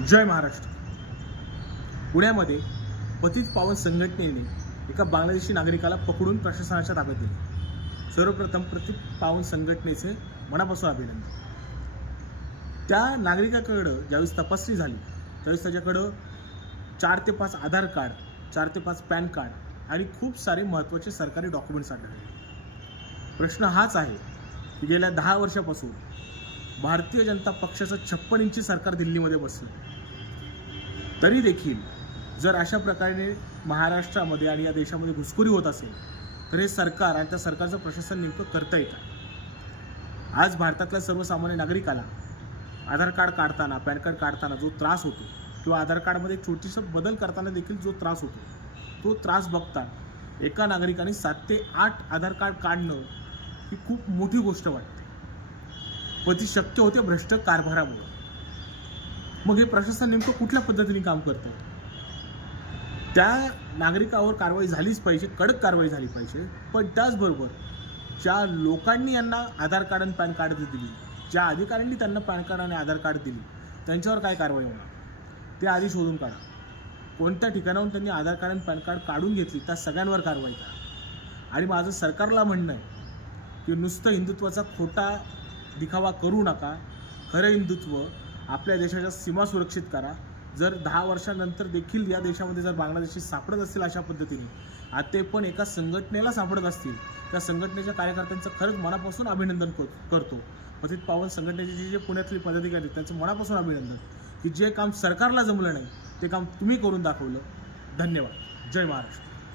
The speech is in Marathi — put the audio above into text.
जय महाराष्ट्र। पुण्यामध्ये पतित पावन संघटनेने एका बांगलादेशी नागरिकाला पकडून प्रशासनाच्या ताब्यात दिले। सर्वप्रथम पतित पावन संघटनेचे मनापासून अभिनंदन। त्या नागरिकाकडं ज्यावेळेस तपासणी झाली त्यावेळेस त्याच्याकडं 4 ते 5 आधार कार्ड, 4 ते 5 पॅन कार्ड आणि खूप सारे महत्त्वाचे सरकारी डॉक्युमेंट्स आढळले। प्रश्न हाच आहे की गेल्या 10 वर्षापासून भारतीय जनता पक्षाचं 56 इंची सरकार दिल्लीमध्ये बसलं, तरी देखील जर अशा प्रकारे महाराष्ट्रामध्ये आणि या देशामध्ये घुसखोरी होत असेल तर हे सरकार आणि त्या सरकारचं प्रशासन नेमकं करतंय का? आज भारतातल्या सर्वसामान्य नागरिकाला आधार कार्ड काढताना, पॅन कार्ड काढताना जो त्रास होतो किंवा आधार कार्डमध्ये छोटीसा बदल करताना देखील जो त्रास होतो, तो त्रास बघता एका नागरिकाने 7 ते 8 आधार कार्ड काढणं ही खूप मोठी गोष्ट वाटते, व ती शक्य होते भ्रष्ट कारभारामुळे। मग हे प्रशासन नेमकं कुठल्या पद्धतीने काम करतं? त्या नागरिकावर कारवाई झालीच पाहिजे, कडक कारवाई झाली पाहिजे, पण त्याचबरोबर ज्या लोकांनी यांना आधार कार्ड आणि पॅन कार्ड दिली, ज्या अधिकाऱ्यांनी त्यांना पॅन कार्ड आणि आधार कार्ड दिली, त्यांच्यावर काय कारवाई होणार ते आधी शोधून काढा। कोणत्या ठिकाणाहून त्यांनी आधार कार्ड आणि पॅन कार्ड काढून घेतली त्या सगळ्यांवर कारवाई करा। आणि माझं सरकारला म्हणणं आहे की नुसतं हिंदुत्वाचा खोटा दिखावा करू नका, खरं हिंदुत्व आपल्या देशाच्या सीमा सुरक्षित करा। जर 10 वर्षानंतर देखील या देशामध्ये जर बांगलादेशी सापडत असतील अशा पद्धतीने, आता ते पण एका संघटनेला सापडत असतील, त्या संघटनेच्या कार्यकर्त्यांचं खरंच मनापासून अभिनंदन करतो। पतित पावन संघटनेचे जे पुण्यातले पदाधिकारी आहेत त्यांचं मनापासून अभिनंदन की जे काम सरकारला जमलं नाही ते काम तुम्ही करून दाखवलं। धन्यवाद। जय महाराष्ट्र।